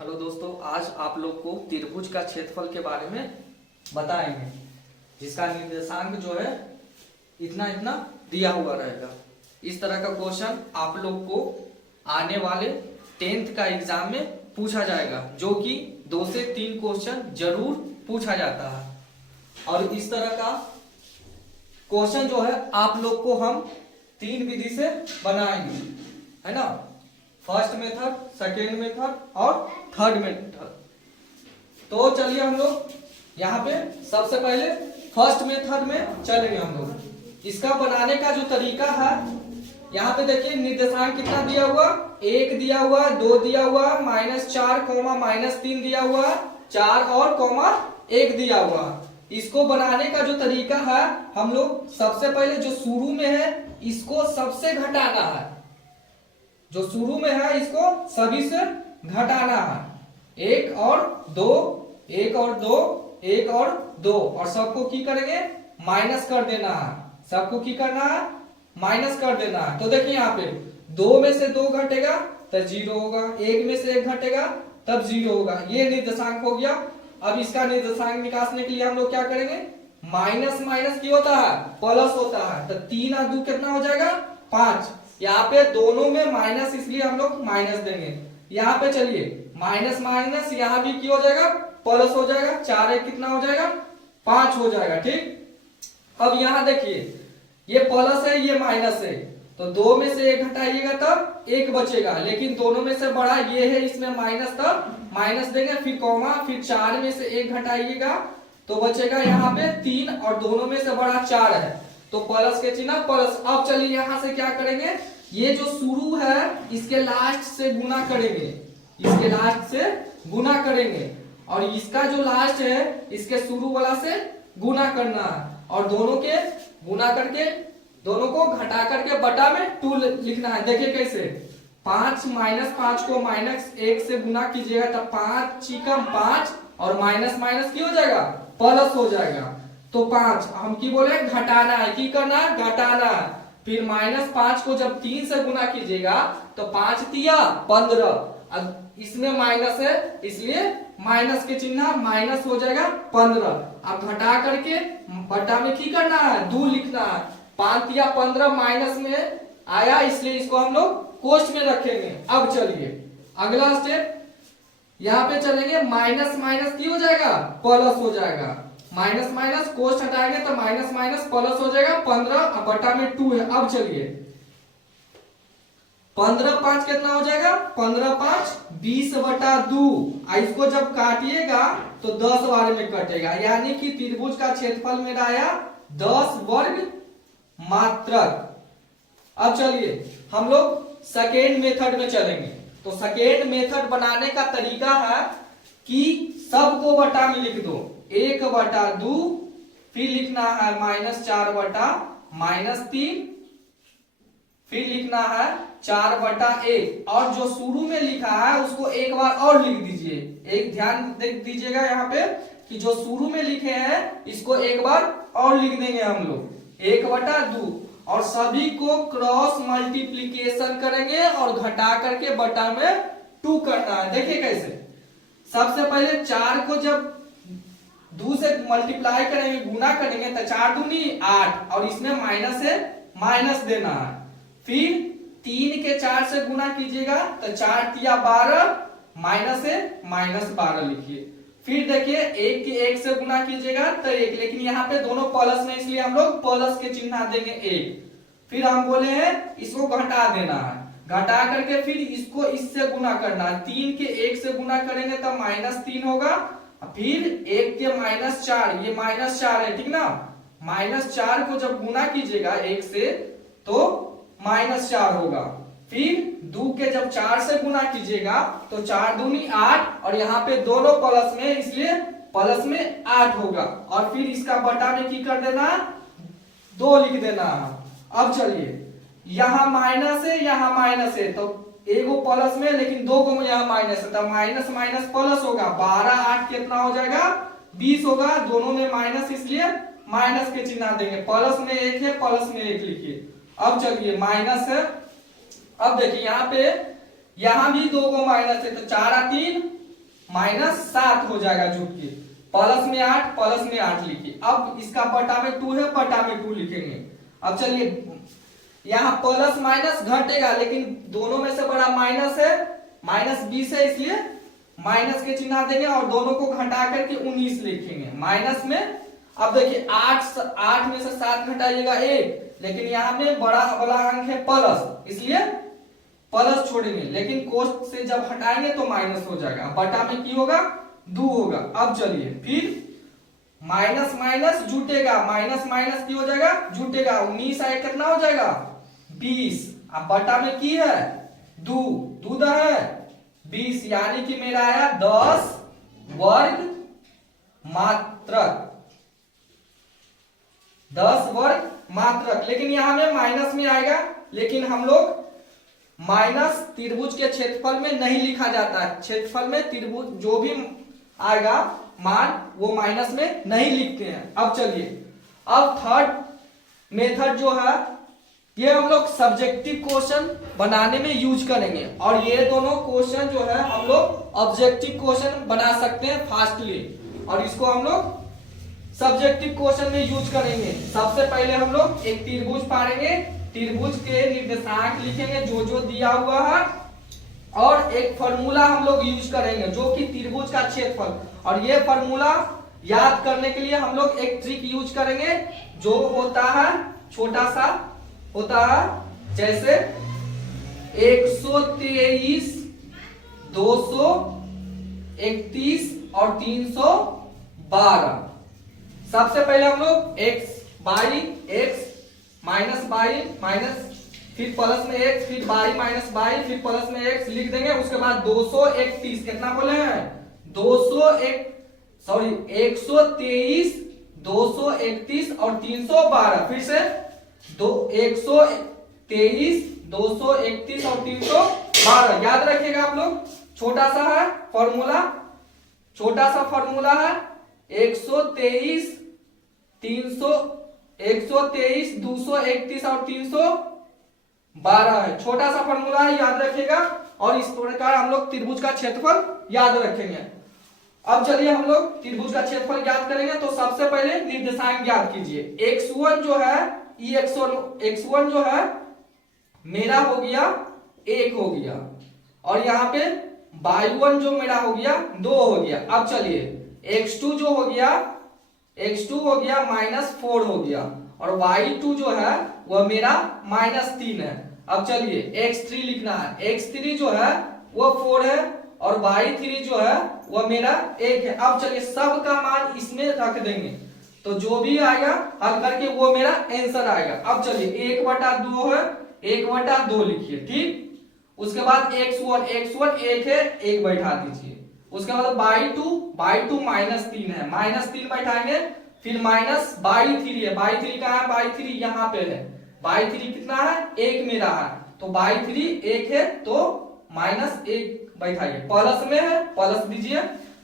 Hello दोस्तों, आज आप लोग को त्रिभुज का क्षेत्रफल के बारे में बताएंगे, जिसका निर्देशांक जो है इतना इतना दिया हुआ रहेगा। इस तरह का क्वेश्चन आप लोग को आने वाले 10th का एग्जाम में पूछा जाएगा, जो कि 2 से 3 क्वेश्चन जरूर पूछा जाता है। और इस तरह का क्वेश्चन जो है आप लोग को हम 3 विधि से बनाएंगे, है ना। फर्स्ट मेथड, सेकेंड मेथड और थर्ड मेथड। तो चलिए हम लोग यहाँ पे सबसे पहले फर्स्ट मेथड में चलेंगे हम लोग। इसका बनाने का जो तरीका है, यहाँ पे देखिए निर्देशांक कितना दिया हुआ, 1 दिया हुआ, 2 दिया हुआ, -4, -3 दिया हुआ, 4 और 1 दिया हुआ। इसको बनाने का जो तरीका है, हम लोग सबसे पहले जो शुरू में है इसको सबसे घटाना है। जो शुरू में है इसको सभी से घटाना है। 1 और 2, 1 और 2, 1 और 2, और सबको की करेंगे माइनस कर देना है। सबको की करना है, माइनस कर देना है। तो देखिए यहाँ पे 2 में से 2 घटेगा तो 0 होगा, 1 में से 1 घटेगा तब 0 होगा। ये निर्देशांक हो गया। अब इसका निर्देशांक निकालने के लिए हम लोग क्या करेंगे, माइनस माइनस की होता है प्लस होता है। तो 3 और 2 कितना हो जाएगा, 5। यहाँ पे दोनों में माइनस, इसलिए हम लोग माइनस देंगे। यहाँ पे चलिए माइनस माइनस, यहाँ भी की हो जाएगा प्लस हो जाएगा। 4 1 कितना हो जाएगा, 5 हो जाएगा। ठीक। अब यहाँ देखिए ये प्लस है, ये माइनस है, तो 2 में से 1 घटाइएगा तब 1 बचेगा। लेकिन दोनों में से बड़ा ये है, इसमें माइनस, तब माइनस देंगे, फिर कॉमा, फिर 4 में से 1 घटाइएगा तो बचेगा यहाँ पे 3, और दोनों में से बड़ा 4 है तो प्लस के चिन्ह प्लस। अब चलिए यहाँ से क्या करेंगे, ये जो शुरू है इसके लास्ट से गुना करेंगे, इसके लास्ट से गुना करेंगे, और इसका जो लास्ट है इसके शुरू वाला से गुना करना है, और दोनों के गुना करके दोनों को घटा करके बटा में 2 लिखना है। देखिए कैसे, 5 -5 को -1 से गुना कीजिएगा तो 5 चिकम 5, और माइनस माइनस की हो जाएगा प्लस हो जाएगा। तो 5 हम की बोले घटाना है, की करना है, घटाना है। फिर -5 को जब 3 से गुना कीजिएगा तो 5 तिया 15। अब इसमें माइनस है इसलिए माइनस के चिन्ह माइनस हो जाएगा 15। अब घटा करके बटा में की करना है, 2 लिखना है। 5 तिया 15 माइनस में आया, इसलिए इसको हम लोग कोष्ठ में रखेंगे। अब चलिए अगला स्टेप, यहाँ पे चलेंगे, माइनस माइनस की हो जाएगा प्लस हो जाएगा। माइनस माइनस कोष्ठ हटाएंगे तो माइनस माइनस प्लस हो जाएगा 15, अब बटा में 2 है। अब चलिए 15 5 कितना हो जाएगा, 15 5 20/2। इसको जब काटिएगा तो 10 बार में कटेगा, यानी कि त्रिभुज का क्षेत्रफल मेरा आया 10 वर्ग मात्रक। अब चलिए हम लोग सेकेंड मेथड में चलेंगे। तो सेकेंड मेथड बनाने का तरीका है कि सबको बटा में लिख दो, 1/2, फिर लिखना है -4/-3, फिर लिखना है 4/1, और जो शुरू में लिखा है उसको एक बार और लिख दीजिए। एक ध्यान दीजिएगा यहाँ पे कि जो शुरू में लिखे हैं इसको एक बार और लिख देंगे हम लोग, 1/2, और सभी को क्रॉस मल्टीप्लीकेशन करेंगे और घटा करके बटा में 2 करना है। देखिए कैसे, सबसे पहले 4 को जब 2 से मल्टीप्लाई करेंगे, गुना करेंगे तो 4 दूनी 8, और इसमें माइनस है, माइनस देना है। फिर 3 के 4 से गुना कीजिएगा तो 4 तिया 12, माइनस है, -12 लिखिए। फिर देखिए 1 के 1 से गुना कीजिएगा तो 1, लेकिन यहाँ पे दोनों प्लस में, इसलिए हम लोग प्लस के चिन्ह देंगे 1। फिर हम बोले हैं इसको घटा देना है, घटा करके फिर इसको इससे गुना करना है। 3 के 1 से गुना करेंगे तो -3 होगा, फिर 1 के -4, ये -4 है, ठीक ना। -4 को जब गुना कीजिएगा 1 से तो -4 होगा। फिर 2 के जब 4 से गुना कीजिएगा तो 4 दूनी 8, और यहाँ पे दोनों प्लस में, इसलिए प्लस में 8 होगा। और फिर इसका बटा में की कर देना, 2 लिख देना। अब चलिए यहाँ माइनस है, यहाँ माइनस है, तो एगो प्लस में, लेकिन 2 को यहाँ माइनस है, तो माइनस माइनस प्लस होगा। 12 8 कितना हो जाएगा, 20 होगा। दोनों में माइनस, इसलिए माइनस के चिन्ह देंगे। प्लस में 1 है, प्लस में 1 लिखिए। अब चलिए माइनस है, अब देखिए यहाँ पे, यहाँ भी 2 को माइनस है तो 4 3 -7 हो जाएगा जुट के। प्लस में 8 लिखिए। अब इसका बटा में 2 है, बटा में 2 लिखेंगे। अब चलिए यहाँ प्लस माइनस घटेगा, लेकिन दोनों में से बड़ा माइनस है, -20 है, इसलिए माइनस के चिन्ह देंगे और दोनों को घटा करके 19 लिखेंगे माइनस में। अब देखिए 8 में से 7 घटाइएगा 1, लेकिन यहाँ में बड़ा वाला अंक है प्लस, इसलिए प्लस छोड़ेंगे, लेकिन कोष्ठ से जब हटाएंगे तो माइनस हो जाएगा। बटा में की होगा 2 होगा। अब चलिए फिर माइनस माइनस जुटेगा, माइनस माइनस की हो जाएगा जुटेगा, 19 आए कितना हो जाएगा 20। अब बटा में की है 2 दूध है 20, यानी कि मेरा आया 10 वर्ग मात्रक, 10 वर्ग मात्रक। लेकिन यहां में माइनस में आएगा, लेकिन हम लोग माइनस त्रिभुज के क्षेत्रफल में नहीं लिखा जाता है। क्षेत्रफल में त्रिभुज जो भी आएगा मान वो माइनस में नहीं लिखते हैं। अब चलिए, अब थर्ड मेथड जो है ये हम लोग सब्जेक्टिव क्वेश्चन बनाने में यूज करेंगे, और ये दोनों क्वेश्चन जो है हम लोग ऑब्जेक्टिव क्वेश्चन बना सकते हैं फास्टली, और इसको हम लोग सब्जेक्टिव क्वेश्चन में यूज करेंगे। सबसे पहले हम लोग एक त्रिभुज पाड़ेंगे, त्रिभुज के निर्देशांक लिखेंगे जो जो दिया हुआ है, और एक फॉर्मूला हम लोग यूज करेंगे जो कि त्रिभुज का क्षेत्रफल। और ये फॉर्मूला याद करने के लिए हम लोग एक ट्रिक यूज करेंगे जो होता है छोटा सा होता है, जैसे 123, 231 और 312। सबसे पहले हम लोग x by x minus by minus, फिर प्लस में x, फिर बाई माइनस बाई, फिर प्लस में x लिख देंगे। उसके बाद 231 कितना बोले हैं 123, 231 और 312। फिर से 123, 231 और 312 याद रखिएगा आप लोग। छोटा सा है फॉर्मूला, छोटा सा फॉर्मूला है 123, 231 और 312 है, छोटा सा फॉर्मूला है, याद रखिएगा। और इस प्रकार हम लोग त्रिभुज का क्षेत्रफल याद रखेंगे। अब चलिए हम लोग त्रिभुज का क्षेत्रफल याद करेंगे। तो सबसे पहले निर्देशांक याद कीजिए। x1 जो है x1 जो है मेरा हो गया 1 हो गया, और यहाँ पे y1 जो मेरा हो गया 2 हो गया। अब चलिए x2 जो हो गया -4 हो गया, और y2 जो है वह मेरा -3 है। अब चलिए x3 लिखना है, x3 जो है वो 4 है, और y3 जो है वह मेरा 1 है। अब चलिए सब का मान इसमें रख देंगे, तो जो भी आएगा हल करके वो मेरा आंसर आएगा। अब चलिए 1/2 है, 1/2 लिखिए, ठीक। उसके बाद x1 1 है, 1 बैठा दीजिए। उसके बाद y2 -3 है, -3 बैठाएंगे। फिर माइनस y3 है, y3 कहाँ है, y3 यहाँ पे है, y3 कितना है 1 में रहा है, तो y3 1 है, तो -1 बैठाइए। प्लस में है, प्लस दीजिए।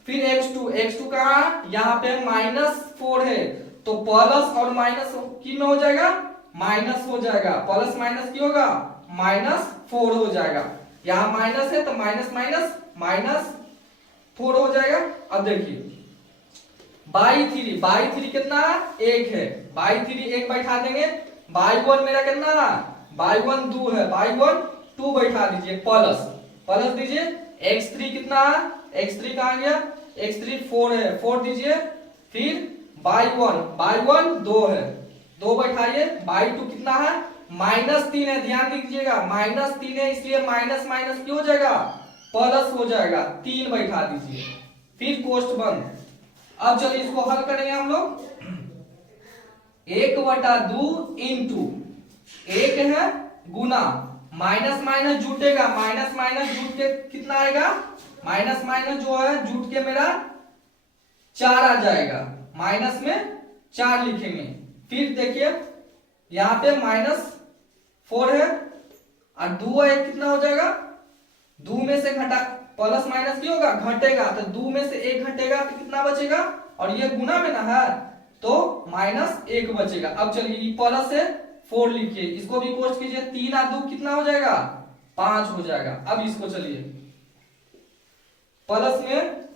फिर x2 कहाँ है, यहाँ पे -4 है, तो प्लस और माइनस की में हो जाएगा माइनस हो जाएगा, प्लस माइनस की होगा -4 हो जाएगा। यहाँ माइनस है तो -4 हो जाएगा। अब देखिए y3 कितना है 1 है, y3 1 बैठा देंगे। y1 मेरा कितना है, y1 2 है, y1 2 बैठा दीजिए, प्लस दीजिए। x3 कितना है, x3 कहाँ गया, x3 4 है, 4 दीजिए। फिर y1 2 है, 2 बैठाइए। y2 कितना है -3 है, ध्यान दीजिएगा -3 है, इसलिए माइनस माइनस क्यों हो जाएगा प्लस हो जाएगा, 3 बैठा दीजिए। फिर कोष्ठ बंद। अब चलिए इसको हल करेंगे हम लोग। 1/2 इंटू 1 है गुना माइनस माइनस जुटेगा, माइनस माइनस जुट के कितना आएगा, माइनस माइनस जो है जुट के मेरा 4 आ जाएगा, माइनस में 4 लिखेंगे। फिर देखिए यहाँ पे -4 है और 2 है, कितना हो जाएगा, 2 में से घटा प्लस माइनस की होगा घटेगा, तो 2 में से 1 घटेगा तो कितना बचेगा, और ये गुना में ना है तो -1 बचेगा। अब चलिए प्लस है 4 लिखिए, इसको भी कोष्ठ कीजिए। 3 और 2 कितना हो जाएगा 5 हो जाएगा। अब इसको चलिए प्लस में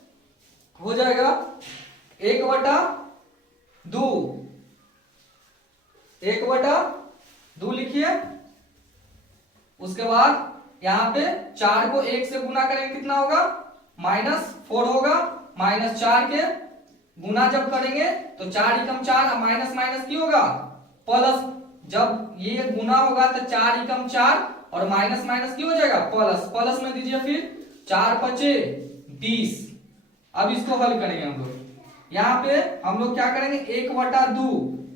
हो जाएगा 1/2, 1/2 लिखिए। उसके बाद यहां पे 4 को 1 से गुना करेंगे कितना होगा, -4 होगा। -4 के गुना जब करेंगे तो 4 एकम 4, माइनस माइनस की होगा प्लस। जब ये गुना होगा तो 4 एकम 4 और माइनस माइनस की हो जाएगा प्लस। प्लस में दीजिए फिर 4 5 20। अब इसको हल करेंगे हम लोग। यहाँ पे हम लोग क्या करेंगे, 1/2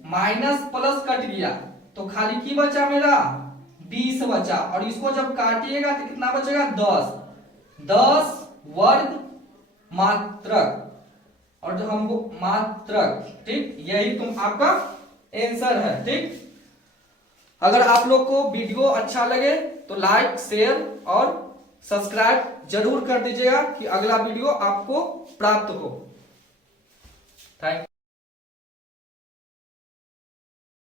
माइनस प्लस कट गया तो खाली की बचा मेरा 20 बचा। और इसको जब काटिएगा तो कितना बचेगा 10 वर्ग मात्रक। और जो हमको मात्रक, ठीक, यही तुम आपका आंसर है। ठीक, अगर आप लोग को वीडियो अच्छा लगे तो लाइक शेयर और सब्सक्राइब जरूर कर दीजिएगा कि अगला वीडियो आपको प्राप्त हो। Thank you.